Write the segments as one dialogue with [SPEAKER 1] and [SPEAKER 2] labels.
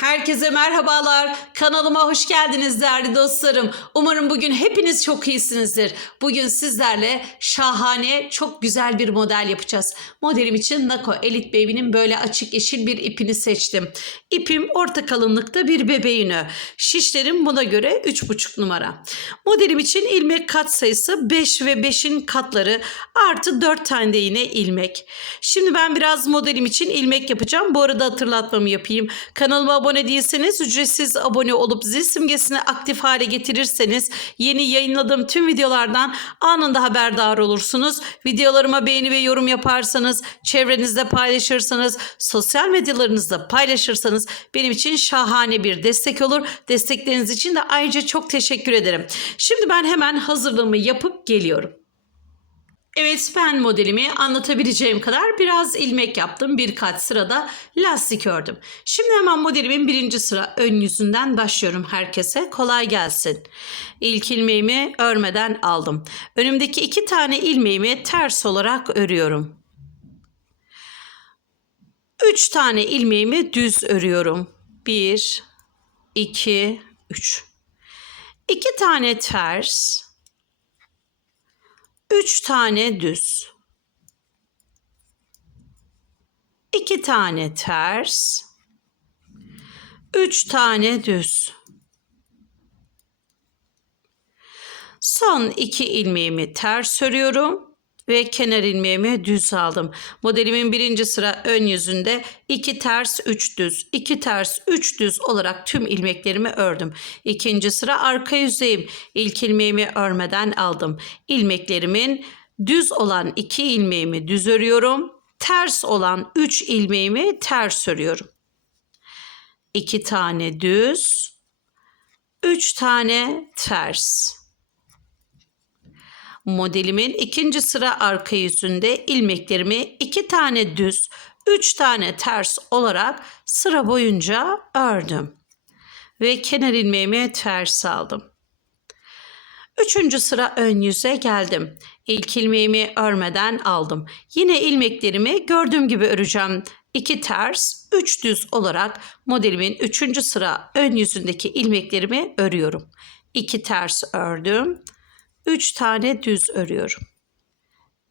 [SPEAKER 1] Herkese merhabalar. Kanalıma hoş geldiniz değerli dostlarım. Umarım bugün hepiniz çok iyisinizdir. Bugün sizlerle şahane, çok güzel bir model yapacağız. Modelim için Nako Elite Baby'nin böyle açık yeşil bir ipini seçtim. İpim orta kalınlıkta bir bebeğini. Şişlerim buna göre 3,5 numara. Modelim için ilmek kat sayısı 5 ve 5'in katları artı 4 tane de yine ilmek. Şimdi ben biraz modelim için ilmek yapacağım. Bu arada hatırlatmamı yapayım. Kanalıma abone değilseniz ücretsiz abone olup zil simgesini aktif hale getirirseniz yeni yayınladığım tüm videolardan anında haberdar olursunuz. Videolarıma beğeni ve yorum yaparsanız, çevrenizde paylaşırsanız, sosyal medyalarınızda paylaşırsanız benim için şahane bir destek olur. Destekleriniz için de ayrıca çok teşekkür ederim. Şimdi ben hemen hazırlığımı yapıp geliyorum. Evet ben modelimi anlatabileceğim kadar biraz ilmek yaptım. Birkaç sırada lastik ördüm. Şimdi hemen modelimin birinci sıra ön yüzünden başlıyorum herkese. Kolay gelsin. İlk ilmeğimi örmeden aldım. Önümdeki iki tane ilmeğimi ters olarak örüyorum. Üç tane ilmeğimi düz örüyorum. Bir, iki, üç. İki tane ters. 3 tane düz. 2 tane ters. 3 tane düz. Son 2 ilmeğimi ters örüyorum ve kenar ilmeğimi düz aldım. Modelimin birinci sıra ön yüzünde 2 ters 3 düz, 2 ters 3 düz olarak tüm ilmeklerimi ördüm. İkinci sıra arka yüzeyim. İlk ilmeğimi örmeden aldım. İlmeklerimin düz olan 2 ilmeğimi düz örüyorum. Ters olan 3 ilmeğimi ters örüyorum. 2 tane düz, 3 tane ters. Modelimin ikinci sıra arka yüzünde ilmeklerimi iki tane düz, üç tane ters olarak sıra boyunca ördüm. Ve kenar ilmeğimi ters aldım. Üçüncü sıra ön yüze geldim. İlk ilmeğimi örmeden aldım. Yine ilmeklerimi gördüğüm gibi öreceğim. İki ters, üç düz olarak modelimin üçüncü sıra ön yüzündeki ilmeklerimi örüyorum. İki ters ördüm. 3 tane düz örüyorum.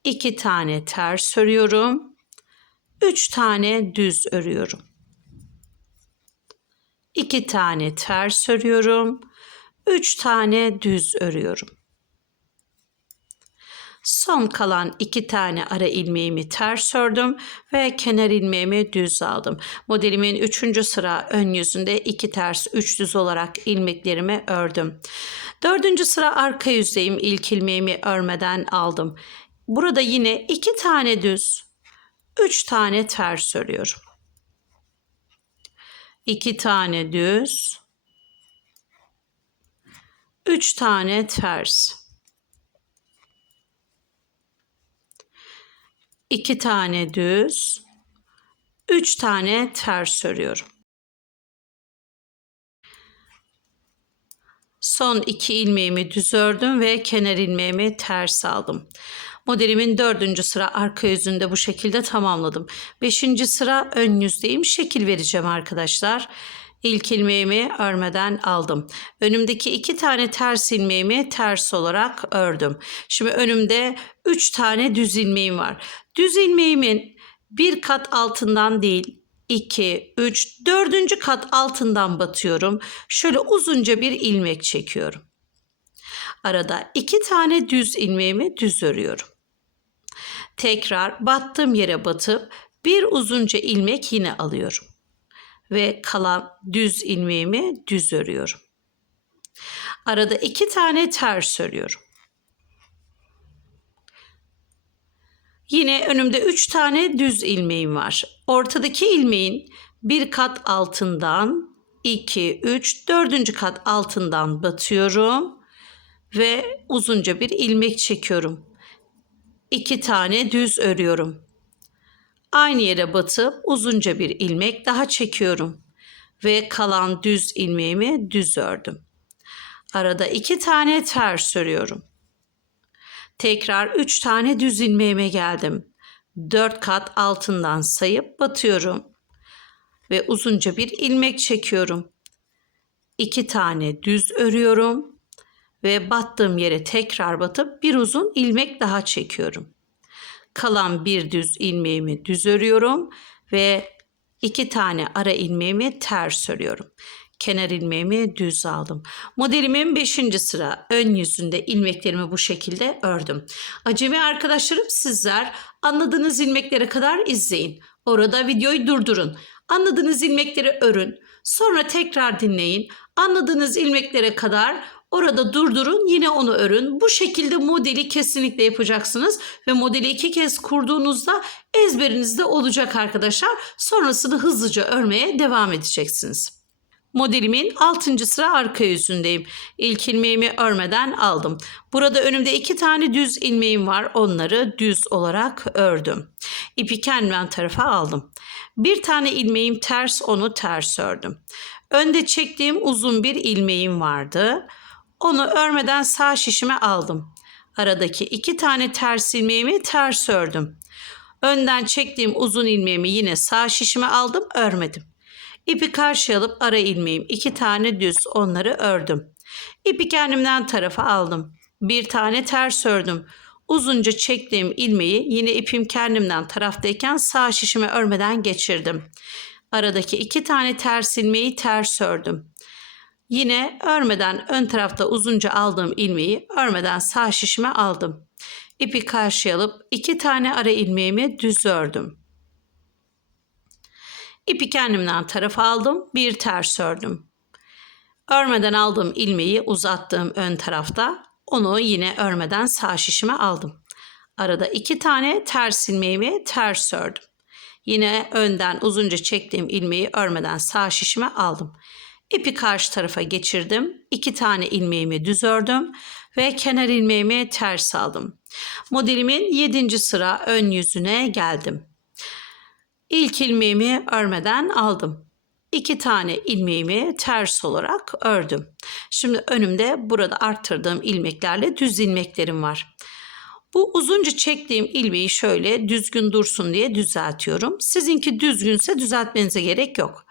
[SPEAKER 1] 2 tane ters örüyorum. 3 tane düz örüyorum. 2 tane ters örüyorum. 3 tane düz örüyorum. Son kalan iki tane ara ilmeğimi ters ördüm ve kenar ilmeğimi düz aldım. Modelimin üçüncü sıra ön yüzünde iki ters üç düz olarak ilmeklerimi ördüm. Dördüncü sıra arka yüzdeyim. İlk ilmeğimi örmeden aldım. Burada yine iki tane düz, üç tane ters örüyorum. İki tane düz, üç tane ters. iki tane düz, üç tane ters örüyorum. Son iki ilmeğimi düz ördüm ve kenar ilmeğimi ters aldım. Modelimin dördüncü sıra arka yüzünde bu şekilde tamamladım. Beşinci sıra ön yüzdeyim. Şekil vereceğim arkadaşlar. İlk ilmeğimi örmeden aldım. Önümdeki iki tane ters ilmeğimi ters olarak ördüm. Şimdi önümde üç tane düz ilmeğim var. Düz ilmeğimin bir kat altından değil 2, 3, 4. kat altından batıyorum. Şöyle uzunca bir ilmek çekiyorum. Arada iki tane düz ilmeğimi düz örüyorum. Tekrar battığım yere batıp bir uzunca ilmek yine alıyorum. Ve kalan düz ilmeğimi düz örüyorum. Arada iki tane ters örüyorum. Yine önümde 3 tane düz ilmeğim var. Ortadaki ilmeğin bir kat altından 2, 3, 4. kat altından batıyorum ve uzunca bir ilmek çekiyorum. 2 tane düz örüyorum. Aynı yere batıp uzunca bir ilmek daha çekiyorum ve kalan düz ilmeğimi düz ördüm. Arada 2 tane ters örüyorum. Tekrar 3 tane düz ilmeğime geldim. 4 kat altından sayıp batıyorum. ve uzunca bir ilmek çekiyorum. 2 tane düz örüyorum ve battığım yere tekrar batıp bir uzun ilmek daha çekiyorum. Kalan bir düz ilmeğimi düz örüyorum ve iki tane ara ilmeğimi ters örüyorum. Kenar ilmeğimi düz aldım. Modelimin 5. sıra ön yüzünde ilmeklerimi bu şekilde ördüm. Acemi arkadaşlarım sizler anladığınız ilmeklere kadar izleyin. Orada videoyu durdurun. Anladığınız ilmekleri örün. Sonra tekrar dinleyin. Anladığınız ilmeklere kadar Orada durdurun yine onu örün. Bu şekilde modeli kesinlikle yapacaksınız ve modeli iki kez kurduğunuzda ezberinizde olacak arkadaşlar. Sonrasını hızlıca örmeye devam edeceksiniz. Modelimin 6. sıra arka yüzündeyim. İlk ilmeğimi örmeden aldım. Burada önümde iki tane düz ilmeğim var. Onları düz olarak ördüm. İpi kendimden tarafa aldım. Bir tane ilmeğim ters onu ters ördüm. Önde çektiğim uzun bir ilmeğim vardı. Onu örmeden sağ şişime aldım. Aradaki iki tane ters ilmeğimi ters ördüm. Önden çektiğim uzun ilmeğimi yine sağ şişime aldım, örmedim. İpi karşıya alıp ara ilmeğim iki tane düz onları ördüm. İpi kendimden tarafa aldım. Bir tane ters ördüm. Uzunca çektiğim ilmeği yine ipim kendimden taraftayken sağ şişime örmeden geçirdim. Aradaki iki tane ters ilmeği ters ördüm. Yine örmeden ön tarafta uzunca aldığım ilmeği örmeden sağ şişime aldım. İpi karşıya alıp iki tane ara ilmeğimi düz ördüm. İpi kendimden tarafa aldım, bir ters ördüm. Örmeden aldığım ilmeği uzattığım ön tarafta onu yine örmeden sağ şişime aldım. Arada iki tane ters ilmeğimi ters ördüm. Yine önden uzunca çektiğim ilmeği örmeden sağ şişime aldım. İpi karşı tarafa geçirdim. İki tane ilmeğimi düz ördüm ve kenar ilmeğimi ters aldım. Modelimin 7. sıra ön yüzüne geldim. İlk ilmeğimi örmeden aldım. İki tane ilmeğimi ters olarak ördüm. Şimdi önümde burada arttırdığım ilmeklerle düz ilmeklerim var. Bu uzunca çektiğim ilmeği şöyle düzgün dursun diye düzeltiyorum. Sizinki düzgünse düzeltmenize gerek yok.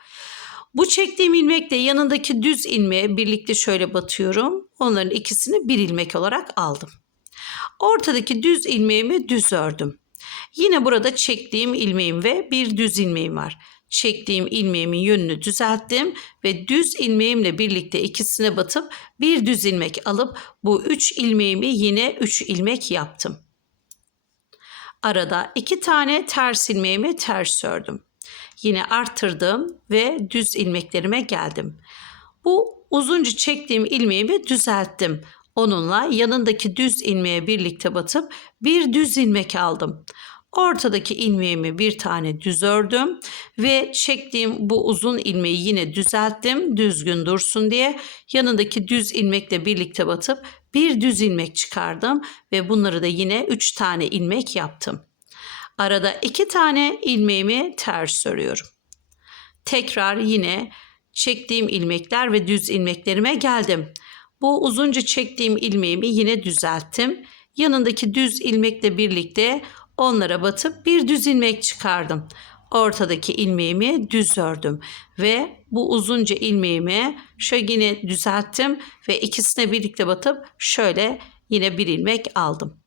[SPEAKER 1] Bu çektiğim ilmekle yanındaki düz ilmeğe birlikte şöyle batıyorum. Onların ikisini bir ilmek olarak aldım. Ortadaki düz ilmeğimi düz ördüm. Yine burada çektiğim ilmeğim ve bir düz ilmeğim var. Çektiğim ilmeğimin yönünü düzelttim ve düz ilmeğimle birlikte ikisine batıp bir düz ilmek alıp bu üç ilmeğimi yine üç ilmek yaptım. Arada iki tane ters ilmeğimi ters ördüm. Yine arttırdım ve düz ilmeklerime geldim. Bu uzunca çektiğim ilmeğimi düzelttim. Onunla yanındaki düz ilmeğe birlikte batıp bir düz ilmek aldım. Ortadaki ilmeğimi bir tane düz ördüm ve çektiğim bu uzun ilmeği yine düzelttim düzgün dursun diye. Yanındaki düz ilmekle birlikte batıp bir düz ilmek çıkardım ve bunları da yine 3 tane ilmek yaptım. Arada iki tane ilmeğimi ters örüyorum. Tekrar yine çektiğim ilmekler ve düz ilmeklerime geldim. Bu uzunca çektiğim ilmeğimi yine düzelttim. Yanındaki düz ilmekle birlikte onlara batıp bir düz ilmek çıkardım. Ortadaki ilmeğimi düz ördüm ve bu uzunca ilmeğimi şöyle yine düzelttim ve ikisine birlikte batıp şöyle yine bir ilmek aldım.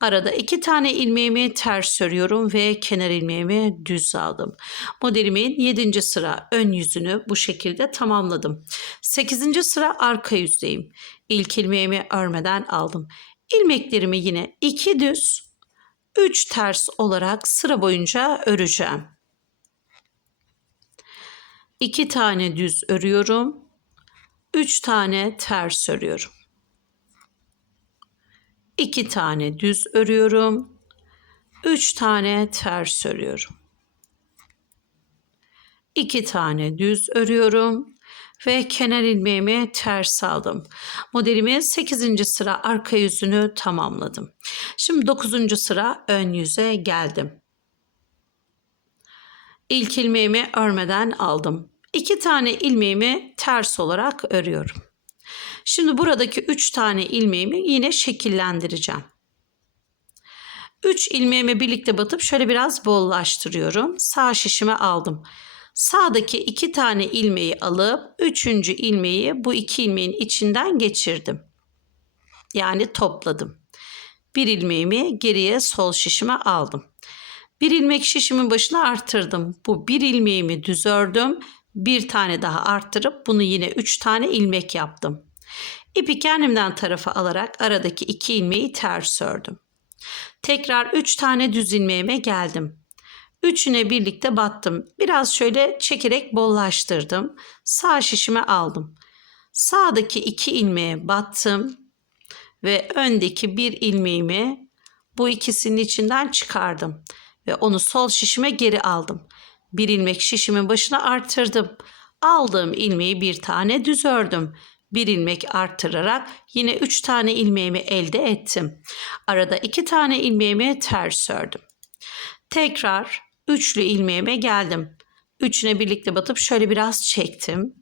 [SPEAKER 1] Arada iki tane ilmeğimi ters örüyorum ve kenar ilmeğimi düz aldım. Modelimin 7. sıra ön yüzünü bu şekilde tamamladım. 8. sıra arka yüzdeyim. İlk ilmeğimi örmeden aldım. İlmeklerimi yine iki düz, üç ters olarak sıra boyunca öreceğim. İki tane düz örüyorum. Üç tane ters örüyorum. 2 tane düz örüyorum. 3 tane ters örüyorum. 2 tane düz örüyorum ve kenar ilmeğimi ters aldım. Modelimin 8. sıra arka yüzünü tamamladım. Şimdi 9. sıra ön yüze geldim. İlk ilmeğimi örmeden aldım. 2 tane ilmeğimi ters olarak örüyorum. Şimdi buradaki 3 tane ilmeğimi yine şekillendireceğim. 3 ilmeğimi birlikte batıp şöyle biraz bollaştırıyorum. Sağ şişime aldım. Sağdaki iki tane ilmeği alıp üçüncü ilmeği bu iki ilmeğin içinden geçirdim. Yani topladım. Bir ilmeğimi geriye sol şişime aldım. Bir ilmek şişimin başına artırdım. Bu bir ilmeğimi düz ördüm. Bir tane daha arttırıp bunu yine üç tane ilmek yaptım. İpi kendimden tarafa alarak aradaki iki ilmeği ters ördüm. Tekrar üç tane düz ilmeğime geldim. Üçüne birlikte battım. Biraz şöyle çekerek bollaştırdım. Sağ şişime aldım. Sağdaki iki ilmeğe battım ve öndeki bir ilmeğimi bu ikisinin içinden çıkardım ve onu sol şişime geri aldım. Bir ilmek şişimin başına artırdım. Aldığım ilmeği bir tane düz ördüm. Bir ilmek artırarak yine üç tane ilmeğimi elde ettim. Arada iki tane ilmeğimi ters ördüm. Tekrar üçlü ilmeğime geldim. Üçüne birlikte batıp şöyle biraz çektim.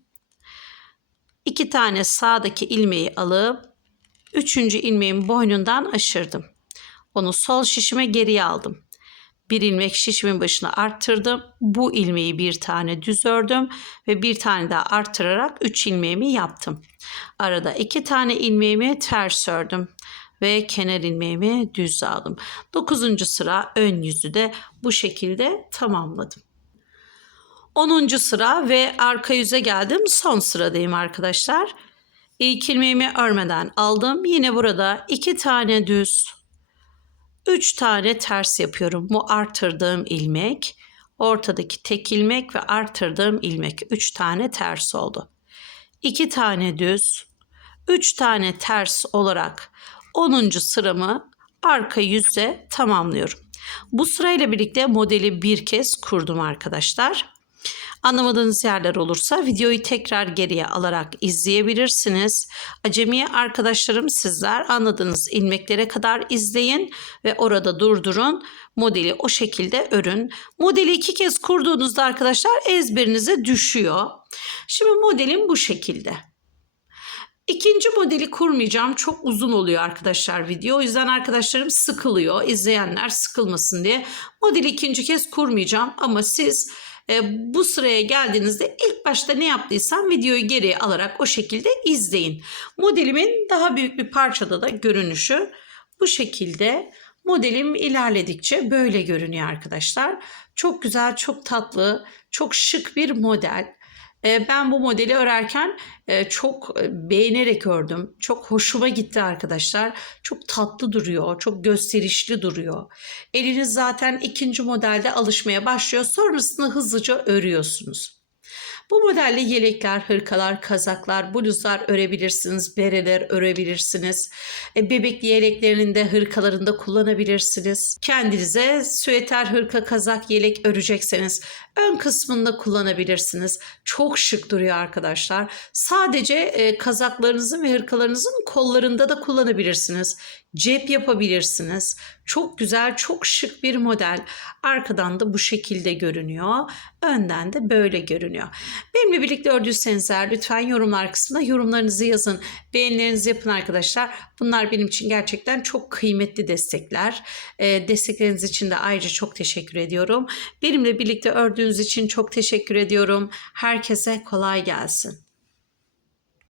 [SPEAKER 1] İki tane sağdaki ilmeği alıp üçüncü ilmeğin boynundan aşırdım. Onu sol şişime geriye aldım. Bir ilmek şişimin başına arttırdım. Bu ilmeği bir tane düz ördüm ve bir tane daha arttırarak üç ilmeğimi yaptım. Arada iki tane ilmeğimi ters ördüm ve kenar ilmeğimi düz aldım. Dokuzuncu sıra ön yüzü de bu şekilde tamamladım. 10. sıra ve arka yüze geldim. Son sıradayım arkadaşlar. İlk ilmeğimi örmeden aldım. Yine burada iki tane düz, üç tane ters yapıyorum. Bu artırdığım ilmek, ortadaki tek ilmek ve artırdığım ilmek. Üç tane ters oldu. İki tane düz, üç tane ters olarak 10. sıramı arka yüze tamamlıyorum. Bu sırayla birlikte modeli bir kez kurdum arkadaşlar. Anlamadığınız yerler olursa videoyu tekrar geriye alarak izleyebilirsiniz. Acemi arkadaşlarım sizler anladığınız ilmeklere kadar izleyin ve orada durdurun. Modeli o şekilde örün. Modeli iki kez kurduğunuzda arkadaşlar ezberinize düşüyor. Şimdi modelim bu şekilde. İkinci modeli kurmayacağım. Çok uzun oluyor arkadaşlar video. O yüzden arkadaşlarım sıkılıyor. İzleyenler sıkılmasın diye. Modeli ikinci kez kurmayacağım. Ama siz e, bu sıraya geldiğinizde ilk başta ne yaptıysam videoyu geriye alarak o şekilde izleyin. Modelimin daha büyük bir parçada da görünüşü bu şekilde. Modelim ilerledikçe böyle görünüyor arkadaşlar. Çok güzel, çok tatlı, çok şık bir model. E, ben bu modeli örerken e, çok beğenerek ördüm. Çok hoşuma gitti arkadaşlar. Çok tatlı duruyor, çok gösterişli duruyor. Eliniz zaten ikinci modelde alışmaya başlıyor. Sonrasında hızlıca örüyorsunuz. Bu modelle yelekler, hırkalar, kazaklar, bluzlar örebilirsiniz, bereler örebilirsiniz. E, bebek yeleklerinin de hırkalarında kullanabilirsiniz. Kendinize süeter, hırka, kazak, yelek örecekseniz ön kısmında kullanabilirsiniz. Çok şık duruyor arkadaşlar. Sadece e, kazaklarınızın ve hırkalarınızın kollarında da kullanabilirsiniz. Cep yapabilirsiniz. Çok güzel, çok şık bir model. Arkadan da bu şekilde görünüyor. Önden de böyle görünüyor. Benimle birlikte ördüyseniz eğer lütfen yorumlar kısmına yorumlarınızı yazın. Beğenilerinizi yapın arkadaşlar. Bunlar benim için gerçekten çok kıymetli destekler. E, destekleriniz için de ayrıca çok teşekkür ediyorum. Benimle birlikte ördüğünüz için çok teşekkür ediyorum. Herkese kolay gelsin.